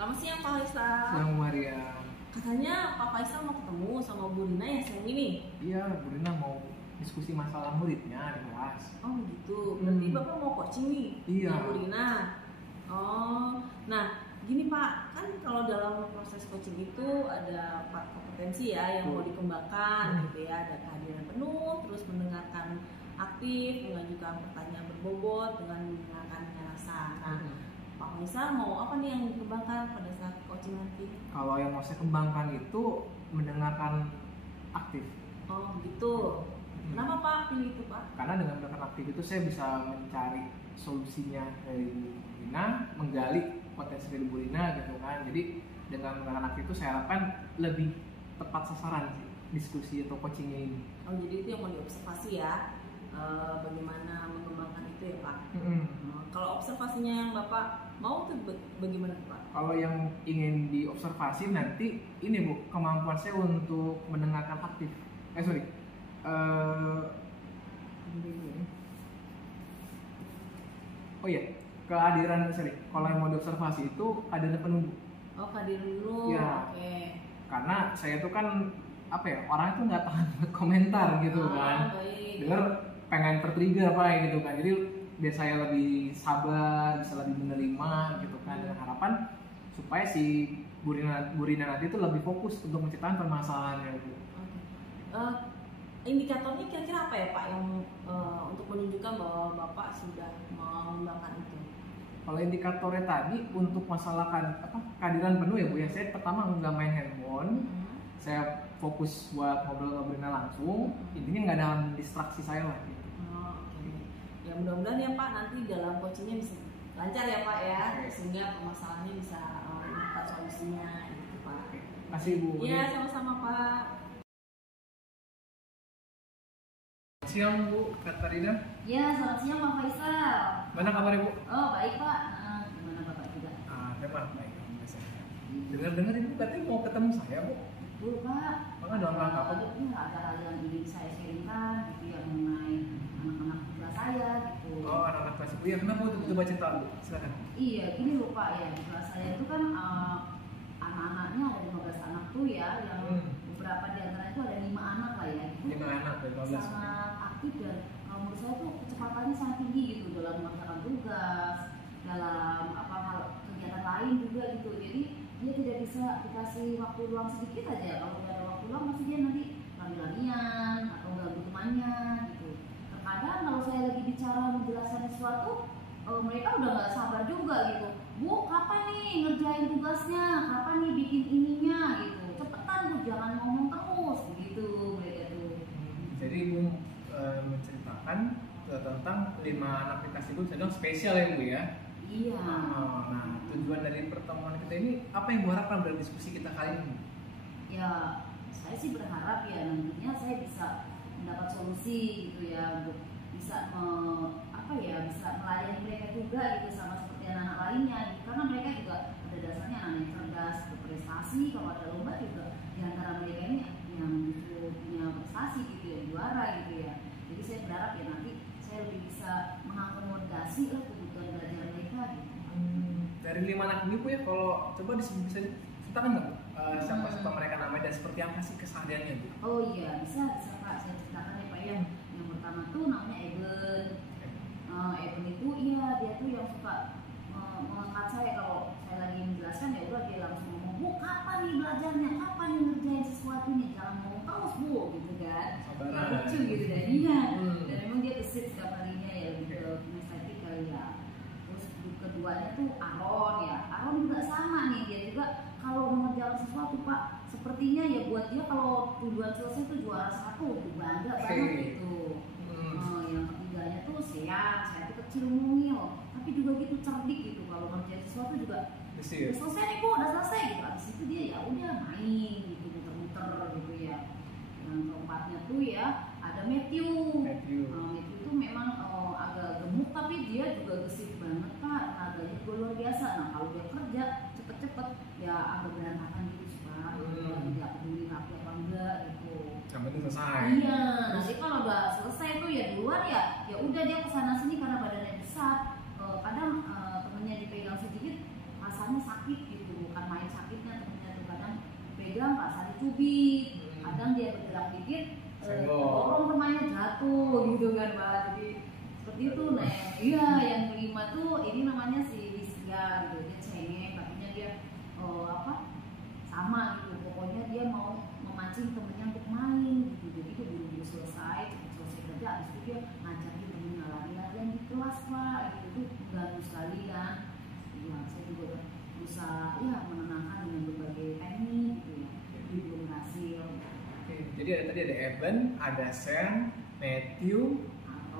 Selamat siang Pak Faisal. Siang Maria. Katanya Pak Faisal mau ketemu sama Bu Rina ya siang ini? Iya, Bu Rina mau diskusi masalah muridnya di kelas. Oh gitu, berarti Bapak mau coaching nih? Iya. Bu Rina. Oh, nah gini Pak, kan kalau dalam proses coaching itu ada 4 kompetensi ya yang mau dikembangkan gitu ya. Ada kehadiran penuh, terus mendengarkan aktif, mengajukan pertanyaan berbobot, dengan mendengarkan dengan rasa. Nah, Pak Faisal mau apa nih yang dikembangkan pada saat coaching nanti? Kalau yang mau saya kembangkan itu mendengarkan aktif. Oh gitu. Kenapa Pak pilih itu Pak? Karena dengan mendengarkan aktif itu saya bisa mencari solusinya dari Bu Rina, menggali potensi dari Bu Rina gitu kan. Jadi dengan mendengarkan aktif itu saya harapkan lebih tepat sasaran sih diskusi atau coachingnya ini. Oh jadi itu yang mau diobservasi ya, bagaimana mengembangkan itu ya Pak. Kalau observasinya yang Bapak mau tuh bagaimana Pak? Kalau yang ingin diobservasi nanti ini Bu, kemampuan saya untuk mendengarkan aktif. Oh iya, kehadiran kalau yang mau diobservasi itu kehadiran penunggu. Oh kehadiran dulu. Ya. Oke. Karena saya tuh kan orang itu nggak tahan buat komentar gitu kan. Baik. Dengar pengen tertrigger gitu kan. Jadi biar saya lebih sabar, bisa lebih menerima gitu kan, dengan harapan supaya si Bu Rina nanti itu lebih fokus untuk menciptakan permasalahannya gitu. Indikatornya kira-kira apa ya Pak yang untuk menunjukkan bahwa Bapak sudah mengembangkan itu? Kalau indikatornya tadi untuk masalah kehadiran penuh ya Bu ya, saya pertama nggak main handphone, saya fokus buat ngobrol-ngobrolnya langsung, intinya nggak ada distraksi saya lah gitu. Ya mudah-mudahan ya Pak nanti dalam coachingnya bisa lancar ya Pak ya, sehingga permasalahannya bisa dapat solusinya gitu Pak. Terima kasih Bu. Iya sama-sama Pak. Siang Bu Katarina. Ya, selamat siang Pak Faisal. Mana kabarnya Bu? Oh baik Pak. Gimana Bapak juga? Memang baik. Dengar-dengar Ibu katanya mau ketemu saya Bu. Bu Pak. Maka dalam rangka apa Bu? Ya, ada hal yang ingin saya sharingkan gitu yang mengenai anak-anak kelas saya gitu. Oh anak-anak kelas Bu ya, kenapa Bu? Coba cerita Bu, silakan. Iya, gini loh Pak ya, di kelas saya itu kan anak-anaknya ada 15 anak tuh ya, yang beberapa di antara itu ada 5 anak lah ya. 5 anak dari 15. Sangat aktif dan menurut saya tuh kecepatannya sangat tinggi gitu dalam melaksanakan tugas, dalam hal kegiatan lain juga gitu. Jadi dia tidak bisa dikasih waktu luang sedikit aja. Kalau udah ada waktu luang pasti dia nanti lari-larian atau ganggu temannya gitu. Terkadang kalau saya lagi bicara menjelaskan sesuatu, mereka udah nggak sabar juga gitu. Bu, kapan nih ngerjain tugasnya? Kapan nih bikin ininya gitu? Cepetan Bu, jangan ngomong terus begitu mereka tuh. Jadi Ibu menceritakan tentang 5 anak aplikasi Bu, sedang spesial ya Bu ya. Iya. Nah, tujuan dari pertemuan kita ini apa yang Bu harapkan dari diskusi kita kali ini? Ya, saya sih berharap ya nantinya saya bisa mendapat solusi gitu ya, untuk bisa bisa melayani mereka juga gitu sama seperti anak-anak lainnya gitu. Karena mereka juga pada dasarnya anak yang cerdas, berprestasi. Kalau ada lomba juga di antara mereka ini yang justru punya prestasi gitu ya, juara gitu ya. Jadi saya berharap ya nanti saya lebih bisa mengakomodasi kebutuhan belajar mereka gitu. Dari 5 anak ini Bu ya, kalau coba bisa ceritakan nggak Bu siapa mereka namanya dan seperti apa sih kesehariannya Bu? Oh iya, bisa Pak, saya ceritakan ya Pak ya. Yang pertama tuh namanya Eben. Eben itu dia tuh yang suka mengangkat saya kalau saya lagi menjelaskan, ya udah dia langsung ngomong, Bu kapan nih belajarnya, kapan nih ngerjain sesuatu nih, jangan ngomong terus Bu gitu kan. Ya, lucu gitu dan dan memang dia gesit setiap harinya ya, lebih ke kinestetik kali ya. Terus keduanya tuh Aaron ya, Aaron juga sama nih, dia juga kalau mengerjakan sesuatu Pak, sepertinya ya buat dia kalau tujuan selesai tuh juara 1 tuh bangga banget gitu. Yang ketiganya tuh saya tuh kecil mungil, tapi juga gitu cerdik gitu, kalau ngerjain sesuatu juga udah selesai nih Bu, udah selesai gitu. Abis itu dia ya udah main gitu, muter-muter gitu ya. Yang keempatnya tuh ya ada Matthew. Matthew tuh memang agak gemuk tapi dia juga gesit banget Pak, tenaganya juga luar biasa. Nah kalau dia kerja cepet-cepet ya agak berantakan gitu Pak, tidak peduli rapi apa enggak gitu. Sampai itu selesai. Iya, nanti kalau udah selesai tuh ya di luar ya udah dia kesana sini karena badannya besar. Kadang temennya dipegang sedikit rasanya sakit gitu. dipegang rasa dicubit, kadang dia bergerak dikit dorong temannya jatuh gitu kan Pak. Jadi seperti itu. Nah yang kelima tuh ini namanya si Rizkia gitu, dia cengeng, katanya dia sama gitu, pokoknya dia mau memancing temennya untuk main gitu. Jadi dia buru-buru selesai kerja, habis itu dia ngajakin temennya lari-larian di kelas Pak, gitu tuh ganggu sekali kan. Ya saya juga berusaha ya menenangkan dengan berbagai teknik gitu ya, tapi belum berhasil. Jadi tadi ada Evan, ada Sam, Matthew,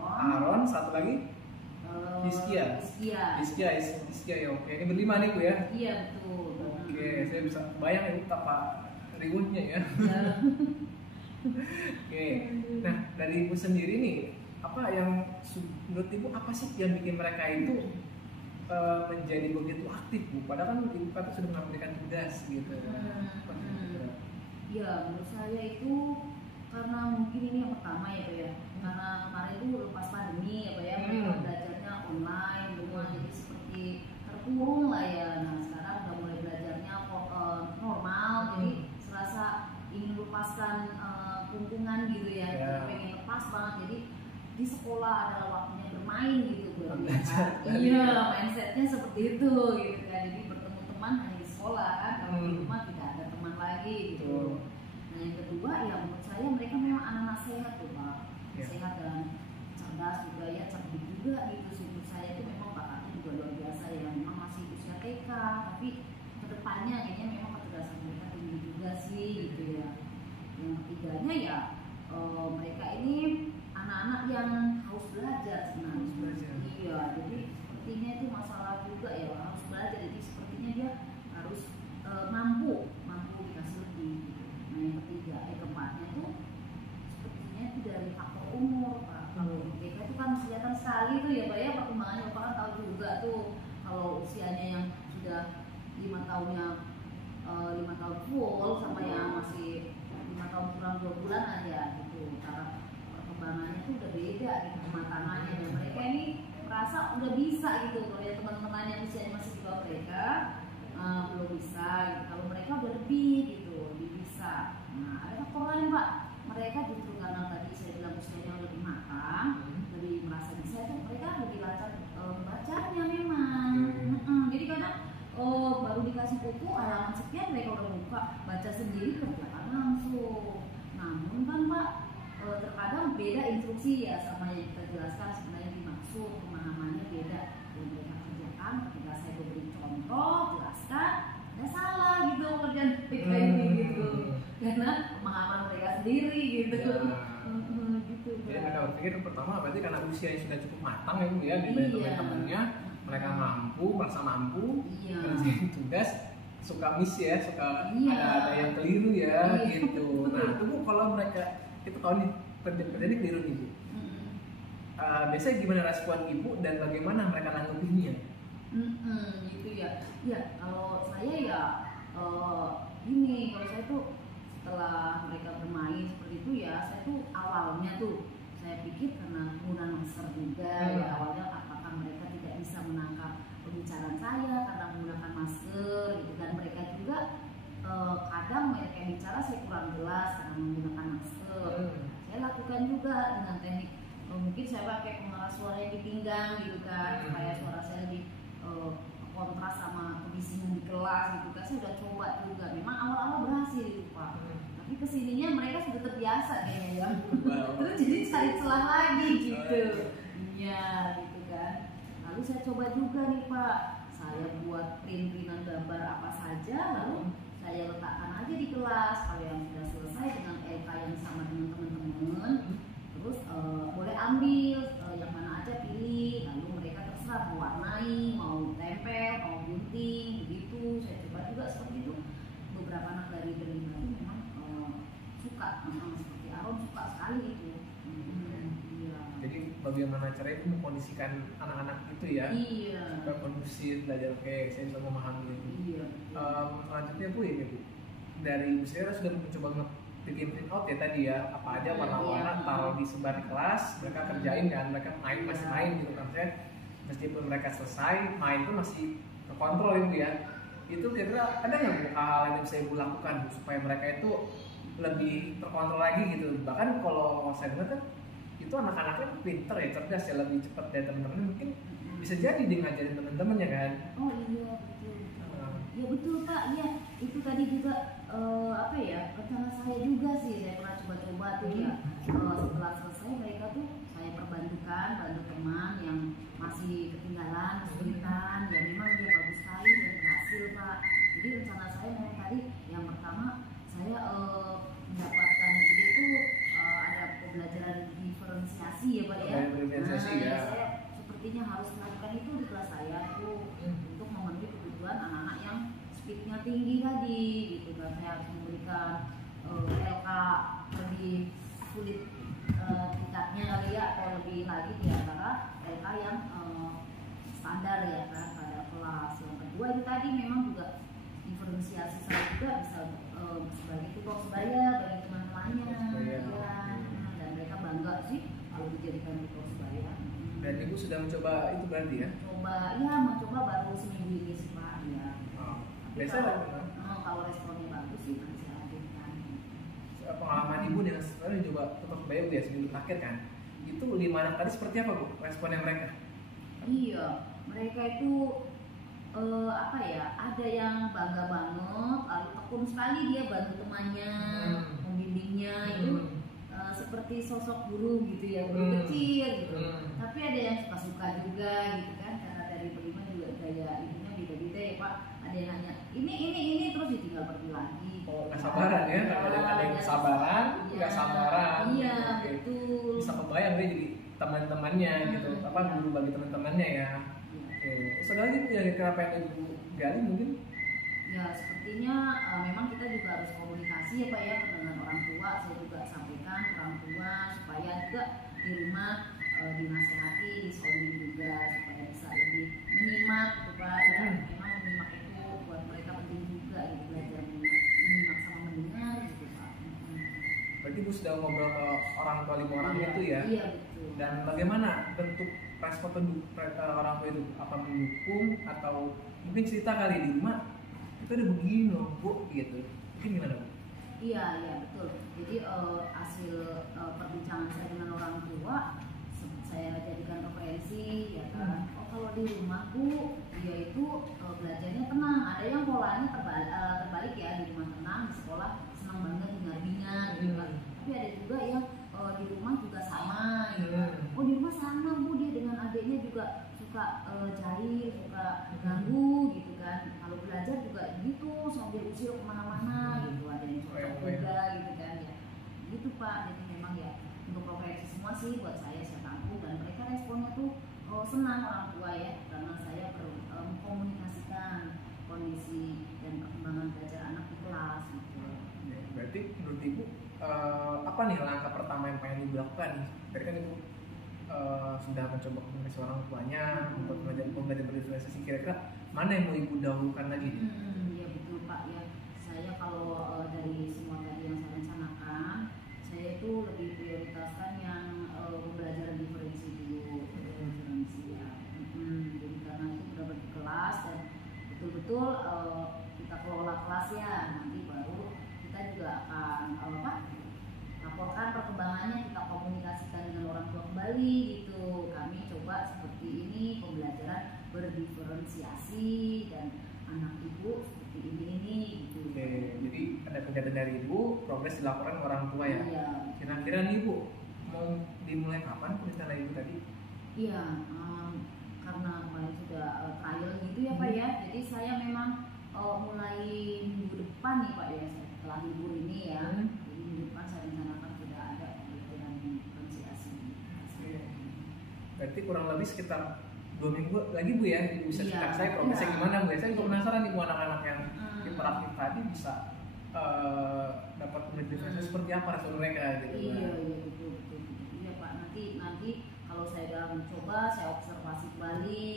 Aaron, satu lagi Rizkia ya. Oke, ini berlima nih Bu ya. Iya betul. Oke, saya bisa bayang ya betapa riuhnya ya. Oke, nah dari Ibu sendiri nih, apa yang menurut Ibu apa sih yang bikin mereka itu menjadi begitu aktif Bu? Padahal kan Ibu kata sudah memberikan tugas gitu. Ya menurut saya itu karena mungkin ini yang pertama ya Pak ya, karena kemarin itu lepas pandemi ya Pak ya, mereka belajarnya online semua, jadi seperti terkurung lah ya. Nah sekarang udah mulai belajarnya normal, jadi serasa ingin lepaskan lingkungan gitu ya, pengen lepas banget. Jadi di sekolah adalah waktunya bermain gitu iya, mindsetnya seperti itu gitu kan. Jadi bertemu teman hanya di sekolah kan, kalau di rumah tidak ada teman lagi gitu. Nah yang kedua ya menurut saya mereka memang anak-anak sehat tuh Pak, sehat dan cerdas juga ya, cerdik juga gitu sih. Menurut saya itu memang bakatnya juga luar biasa ya, memang masih usia TK tapi kedepannya kayaknya memang kecerdasan mereka tinggi juga sih gitu ya. Yang ketiganya ya mereka ini anak-anak yang harus belajar sebenarnya. Iya, jadi sepertinya itu masalah juga ya, harus belajar. Jadi sepertinya dia harus mampu dikasih lebih. Gitu. Nah yang ketiga, keempatnya itu sepertinya itu dari faktor umur Pak. Kalau TK itu kan kelihatan sekali tuh ya Pak ya, perkembangannya Bapak kan tahu juga tuh. Kalau usianya yang sudah 5 tahun full sama yang masih 5 tahun kurang 2 bulan aja gitu, cara perkembangannya tuh udah beda gitu, kematangannya. Dan mereka ini merasa udah bisa gitu. Kalau ya teman-teman lain yang usianya masih di bawah mereka belum bisa gitu. Kalau mereka udah lebih gitu, lebih bisa. Nah ada faktor lain Pak, mereka justru karena tadi saya bilang usianya lebih matang, lebih merasa bisa itu, mereka lebih lancar bacanya memang. Jadi kadang baru dikasih buku halaman sekian mereka udah buka, baca sendiri, kerjakan langsung. Namun kan Pak terkadang beda instruksi ya sama yang kita jelaskan, sebenarnya dimaksud pemahamannya beda yang mereka kerjakan. Ketika saya beri contoh jelaskan ada salah gitu kerjaan mereka ini gitu, karena pemahaman mereka sendiri gitu. Gitu. Jadi mereka berpikir pertama berarti karena usianya sudah cukup matang ya Bu ya, dibanding teman-temannya mereka merasa mampu mengerjakan tugas, suka miss ya, suka ada yang keliru ya gitu. Nah itu Bu, kalau mereka itu kalau terjadi keliru nih Bu, biasanya gimana respon Ibu dan bagaimana mereka nanggepinnya? Gitu ya. Ya kalau saya ya gini, kalau saya tuh setelah mereka bermain seperti itu ya, saya tuh awalnya tuh saya pikir karena penggunaan masker juga ya, awalnya apakah mereka tidak bisa menangkap pembicaraan saya karena menggunakan masker gitu. Dan mereka juga kadang mereka bicara saya kurang jelas karena menggunakan masker. Saya lakukan juga dengan teknik mungkin saya pakai pengeras suara yang di pinggang gitu kan, supaya suara saya lebih kontras sama kebisingan di kelas gitu kan. Saya udah coba juga, memang awal-awal berhasil itu Pak, tapi kesininya mereka sudah terbiasa kayaknya ya. Terus jadi cari celah lagi gitu. Iya gitu kan. Lalu saya coba juga nih Pak, saya buat print-printan gambar apa saja, lalu saya letakkan aja di kelas. Kalau yang sudah selesai dengan LK yang sama dengan teman-teman, terus boleh ambil yang mana aja pilih, lalu mereka terserah mau warnai, mau tempel, mau gunting, begitu. Saya coba juga seperti itu. Beberapa anak dari berlima itu memang suka, seperti Aaron suka sekali itu. Jadi bagaimana caranya itu mengkondisikan anak-anak itu ya, supaya kondusif belajar. Oke, saya bisa memahami itu. Selanjutnya Bu, ini Bu, dari Bu Sera sudah mencoba bikin print out ya tadi ya, apa aja warna-warna taruh di sebar di kelas, mereka kerjain kan, mereka masih main gitu kan. Meskipun mereka selesai main pun masih terkontrol itu ya. itu kira-kira ada nggak Bu hal yang bisa Ibu lakukan Bu, supaya mereka itu lebih terkontrol lagi gitu? Bahkan kalau saya dengar kan itu anak-anaknya pinter ya, cerdas ya, lebih cepat dari teman-teman, mungkin bisa jadi dia ngajarin teman-temannya kan. Oh iya betul. Ya betul Pak, ya itu tadi juga apa ya, rencana saya juga sih, saya pernah coba-coba tuh ya. Setelah selesai mereka tuh saya perbantukan, bantu teman yang masih ketinggalan, kesulitan, ya memang dia bagus sekali dan berhasil Pak. Jadi rencana saya memang tadi yang pertama saya mendapatkan ide itu ada pembelajaran diferensiasi ya Pak ya. Diferensiasi ya. Saya sepertinya harus melakukan itu di kelas saya tuh untuk memenuhi kebutuhan anak-anak yang speednya tinggi tadi gitu kan. Saya harus memberikan LK lebih sulit tingkatnya kali ya, atau lebih lagi di antara LK yang standar ya kan pada kelas. Yang kedua itu tadi memang juga diferensiasi saya juga bisa sebagai tutor sebaya bagi teman-temannya ya. Dan mereka bangga sih kalau dijadikan tutor sebaya. Dan Ibu sudah mencoba itu berarti ya? Mencoba baru seminggu ini sih Pak ya. Biasanya kalau responnya bagus sih nanti saya lanjutkan. Pengalaman Ibu dengan sebenarnya coba tutor sebaya Bu ya, seminggu terakhir kan, itu 5 anak tadi seperti apa Bu responnya mereka? Iya, mereka itu apa ya, ada yang bangga banget, lalu tekun sekali dia bantu temannya, membimbingnya itu seperti sosok guru gitu ya, guru kecil gitu. Tapi ada yang suka-suka juga gitu kan, karena dari berlima juga gaya ibunya beda-beda ya Pak. Ada yang hanya ini terus ditinggal pergi lagi. Oh, nggak sabaran ya? Ada yang sabaran, nggak sabaran. Iya, Oke. betul. Bisa kebayang dia jadi teman-temannya gitu, apa guru bagi teman-temannya ya. Oke. Terus ada lagi Bu yang kenapa yang Ibu gali mungkin? Ya sepertinya memang kita juga harus komunikasi ya Pak ya dengan orang tua. Saya juga sampaikan ke orang tua supaya juga di rumah dinasehati, disounding juga supaya bisa lebih menyimak gitu Pak ya. Memang menyimak itu buat mereka penting juga gitu, belajar menyimak sama mendengar gitu Pak. Berarti Bu sudah ngobrol ke orang tua 5 orang itu ya? Iya betul. Dan bagaimana bentuk respon orang tua itu? Apa mendukung atau mungkin cerita kali di rumah itu ada begini loh Bu gitu, mungkin gimana Bu? Iya betul. Jadi hasil perbincangan saya dengan orang tua, saya jadikan referensi ya kan. Oh kalau di rumah Bu, dia itu belajarnya tenang. Ada yang polanya terbalik ya, di rumah tenang, di sekolah senang banget dengar-dengar gitu kan. Tapi ada juga yang di rumah juga sama gitu. Oh di rumah sama Bu, dia dengan adiknya juga suka jahil, suka ganggu gitu kan. Kalau belajar juga gitu, sambil usil kemana-mana gitu. Ada yang cocok juga gitu kan ya. Gitu Pak. Jadi memang ya untuk profesi semua sih buat saya tampung, dan mereka responnya tuh senang orang tua ya, karena saya mengkomunikasikan kondisi dan perkembangan belajar anak di kelas gitu. Ya, berarti menurut Ibu apa nih langkah pertama yang pengen Ibu lakukan nih? Tadi kan Ibu sudah mencoba komunikasi orang tuanya untuk belajar berdifferensiasi, kira-kira mana yang mau Ibu dahulukan lagi nih? Ya betul Pak ya. Saya kalau dari semua tadi yang saya rencanakan, saya itu lebih prioritaskan yang pembelajaran diferensi dulu, diferensi ya. Jadi karena itu sudah di kelas dan betul-betul kita kelola kelas ya, nanti baru kita juga akan laporkan perkembangannya, kita komunikasikan dengan orang tua kembali gitu. Kami coba seperti ini pembelajaran berdiferensiasi dan anak ibu seperti ini gitu. Oke, jadi ada kegiatan dari Ibu, progres dilaporkan ke orang tua ya. Iya. Kira-kira nih Ibu mau dimulai kapan rencana Ibu tadi? Iya, karena kemarin sudah trial gitu ya Pak ya. Jadi saya memang mulai minggu depan nih Pak ya, setelah libur ini ya. Jadi minggu depan saya rencanakan sudah ada pembelajaran diferensiasi. Berarti kurang lebih sekitar 2 minggu lagi Bu ya, Ibu bisa cerita Iya. saya progresnya Iya. gimana Bu ya. Saya juga penasaran nih Bu, anak-anak yang interaktif tadi bisa dapat diferensiasi seperti apa respon mereka gitu. Iya betul. Iya Pak, nanti kalau saya udah mencoba, saya observasi kembali,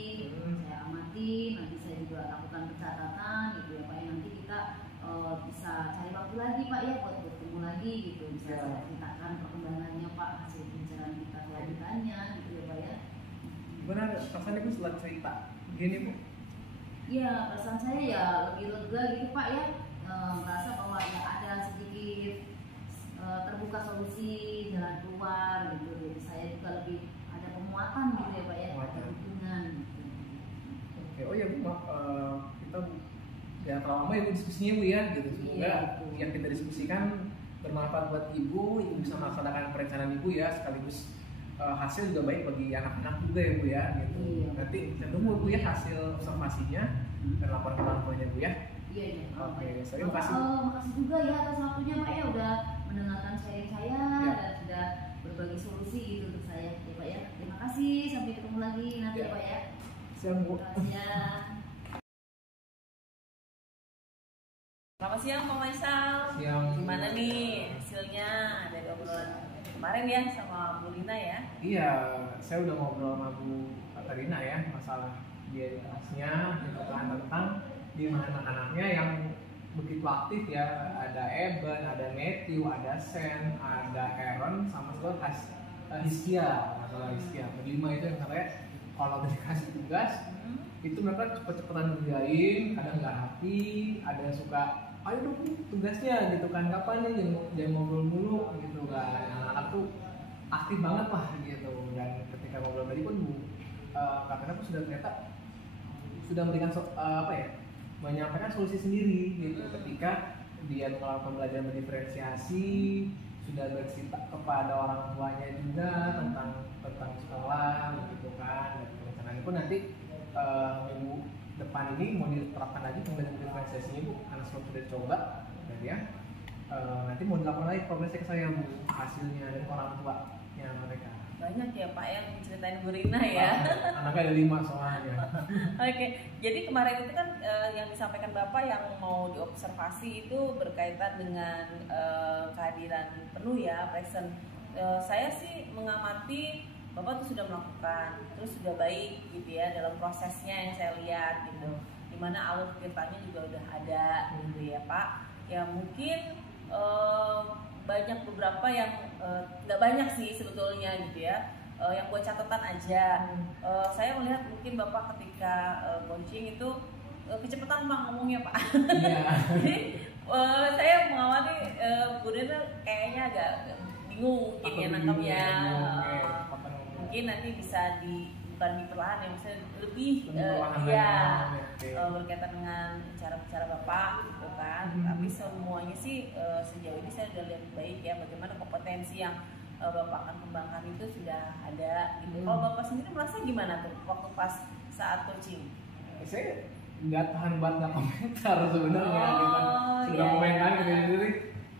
saya amati, nanti saya juga lakukan pencatatan gitu ya Pak. Nanti kita bisa cari waktu lagi Pak ya buat bertemu lagi gitu, bisa saya ceritakan perkembangannya Pak, hasil pembicaraan kita kelanjutannya gitu ya Pak ya. Gimana rasanya Bu setelah cerita gini Bu? Iya, perasaan saya ya lebih lega gitu Pak ya, merasa bahwa ya ada sedikit terbuka solusi jalan keluar gitu. Jadi saya juga lebih ada penguatan gitu ya Pak ya, ada dukungan. Oke, oh ya Bu, maaf, kita ya terlalu lama ya Bu diskusinya Bu ya, gitu. Semoga yang kita diskusikan bermanfaat buat Ibu bisa melaksanakan perencanaan Ibu ya, sekaligus hasil juga baik bagi anak-anak juga ya Bu ya, gitu. Iya. Nanti saya tunggu Bu ya hasil observasinya dan laporan kemampuannya Bu ya. Iya iya. Oke, terima kasih. Makasih juga ya atas waktunya Pak ya, udah mendengarkan sharing saya dan sudah berbagi solusi gitu untuk saya ya Pak ya. Terima kasih, sampai ketemu lagi nanti ya Pak ya. Siap Bu. Ya. Selamat siang Pak Faisal. Siang. Gimana nih hasilnya dari obrolan kemarin ya sama Bu Lina ya? Iya, saya udah ngobrol sama Bu Katarina ya masalah dietasinya gitu kan, tentang di mana anak-anaknya yang begitu aktif ya, ada Eben, ada Matthew, ada Sen, ada Aaron, sama Hiskia, masalah Hiskia. Berlima itu yang katanya kalau dikasih tugas itu mereka cepet-cepetan ngerjain, kadang nggak rapi, ada yang suka ayo dong tugasnya gitu kan, kapan nih jangan ngobrol mulu gitu kan. Anak-anak tuh aktif banget lah gitu. Dan ketika ngobrol tadi pun Bu Katarina pun sudah memberikan menyampaikan solusi sendiri gitu. Ketika dia melakukan belajar mendiferensiasi, sudah bercerita kepada orang tuanya juga tentang sekolah gitu kan. Dan perencanaan itu nanti minggu depan ini mau diterapkan lagi pembelajaran diferensiasinya Bu, karena sudah dicoba dan ya nanti mau dilakukan lagi progresnya ke saya Bu, hasilnya dan orang tuanya mereka. Banyak ya Pak yang ceritain Bu Rina ya. Anaknya ada 5 soalnya. Oke, jadi kemarin itu kan yang disampaikan Bapak yang mau diobservasi itu berkaitan dengan kehadiran penuh ya, present. Saya sih mengamati Bapak tuh sudah melakukan, terus sudah baik gitu ya dalam prosesnya yang saya lihat gitu. Dimana alur ceritanya juga udah ada gitu ya Pak. Ya mungkin banyak beberapa yang nggak banyak sih sebetulnya gitu ya, yang buat catatan aja. Saya melihat mungkin Bapak ketika coaching itu kecepatan Pak ngomongnya Pak. Jadi saya mengamati Bu Rina kayaknya agak bingung mungkin ya nangkapnya. Mungkin nanti bisa bukan diperlahan ya, maksudnya lebih berkaitan dengan cara bicara Bapak gitu kan. Tapi semuanya sih sejauh ini saya sudah lihat baik ya, bagaimana kompetensi yang Bapak akan kembangkan itu sudah ada gitu. Kalau Bapak sendiri merasa gimana tuh waktu pas saat coaching? Saya nggak tahan buat nggak komentar sebenarnya gitu kan. Sudah komentar gitu sendiri.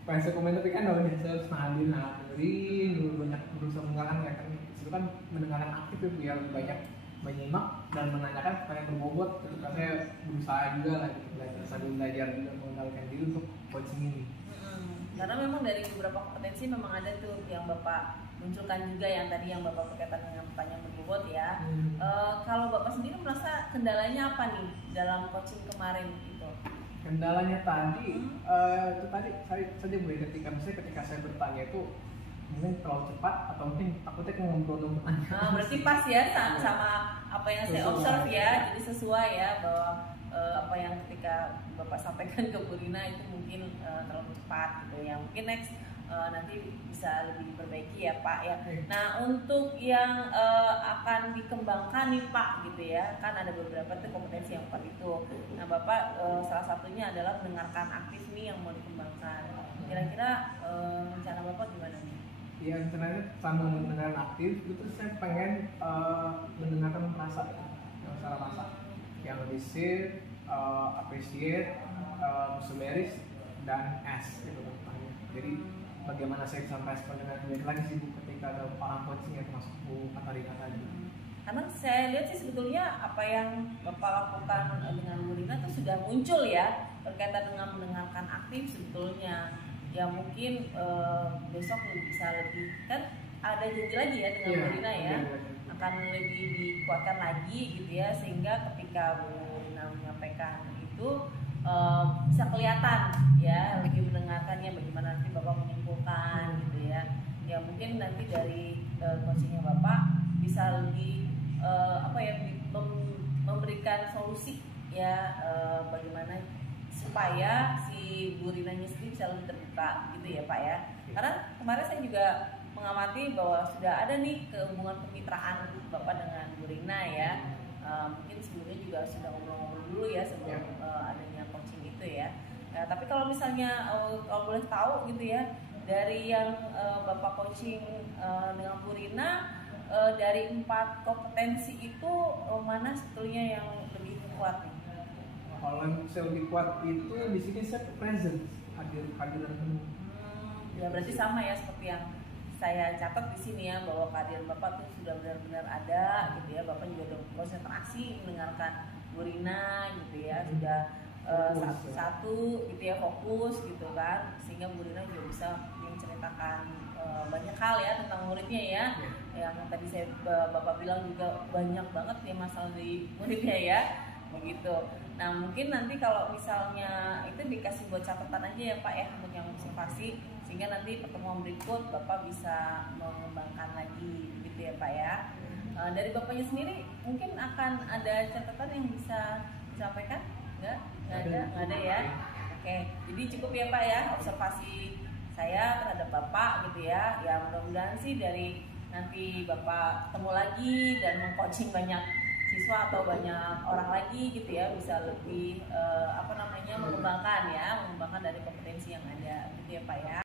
Pas saya komentar tapi kan saya harus dengerin dulu, banyak berusaha mendengarkan ya kan. Itu kan mendengarkan aktif itu ya, lebih banyak menyimak dan menanyakan supaya berbobot. Ketika saya berusaha juga lah gitu, sambil belajar juga mengenalkan diri untuk coaching ini. Karena memang dari beberapa kompetensi memang ada tuh yang Bapak munculkan juga, yang tadi yang Bapak berkaitan dengan pertanyaan berbobot ya. Kalau Bapak sendiri merasa kendalanya apa nih dalam coaching kemarin itu? Kendalanya tadi itu tadi saya boleh ketika saya bertanya itu mungkin terlalu cepat atau mungkin takutnya ngobrol pertanyaan. Berarti pas ya sama apa yang saya observe ya, jadi sesuai ya bahwa apa yang ketika Bapak sampaikan ke Bu Rina itu mungkin terlalu cepat gitu ya. Mungkin next nanti bisa lebih diperbaiki ya Pak ya. Nah untuk yang akan dikembangkan nih Pak gitu ya, kan ada beberapa tuh kompetensi yang 4 itu. Nah Bapak salah satunya adalah mendengarkan aktif nih yang mau dikembangkan. Kira-kira rencana Bapak gimana nih? Ya rencananya sambil mendengarkan aktif itu saya pengen mendengarkan rasa, yang salah rasa, yang receive, appreciate, sumeris dan S gitu kan. Jadi bagaimana saya bisa merespon dengan baik lagi sih Bu ketika ada orang coaching yang termasuk Bu Katarina tadi. Karena saya lihat sih sebetulnya apa yang Bapak lakukan dengan Bu Rina itu sudah muncul ya berkaitan dengan mendengarkan aktif sebetulnya. Ya mungkin besok bisa lebih, kan ada janji lagi ya dengan Bu Rina ya, akan lebih dikuatkan lagi gitu ya, sehingga ketika Bu Rina menyampaikan itu bisa kelihatan ya, lagi mendengarkannya bagaimana nanti Bapak menyimpulkan gitu ya. Ya mungkin nanti dari coachingnya Bapak bisa lebih memberikan solusi ya bagaimana supaya si Bu Rinanya sendiri bisa lebih terbuka gitu ya Pak ya. Karena kemarin saya juga mengamati bahwa sudah ada nih hubungan kemitraan Bapak dengan Bu Rina ya. Mungkin sebelumnya juga sudah ngobrol-ngobrol dulu ya sebelum adanya coaching itu ya. Nah, tapi kalau misalnya kalau boleh tahu gitu ya, dari yang Bapak coaching dengan Bu Rina, dari 4 kompetensi itu mana sebetulnya yang lebih kuat nih? Kalau yang saya lebih kuat itu di sini saya present, hadiran penuh. Ya berarti sama ya seperti yang saya catat di sini ya, bahwa kehadiran Bapak tuh sudah benar-benar ada gitu ya. Bapak juga udah konsentrasi mendengarkan Bu Rina gitu ya, sudah satu-satu gitu ya, fokus gitu kan, sehingga Bu Rina juga bisa menceritakan banyak hal ya tentang muridnya ya. Yang tadi Bapak bilang juga banyak banget ya masalah di muridnya ya, begitu. Nah mungkin nanti kalau misalnya itu dikasih buat catatan aja ya Pak ya, untuk yang observasi, sehingga nanti pertemuan berikut Bapak bisa mengembangkan lagi gitu ya Pak ya. Dari Bapaknya sendiri mungkin akan ada catatan yang bisa disampaikan? Nggak ada ya. Oke, jadi cukup ya Pak ya observasi saya terhadap Bapak gitu ya. Ya mudah-mudahan sih dari nanti Bapak ketemu lagi dan mengcoaching banyak siswa atau banyak orang lagi gitu ya, bisa lebih mengembangkan dari kompetensi yang ada gitu ya Pak ya.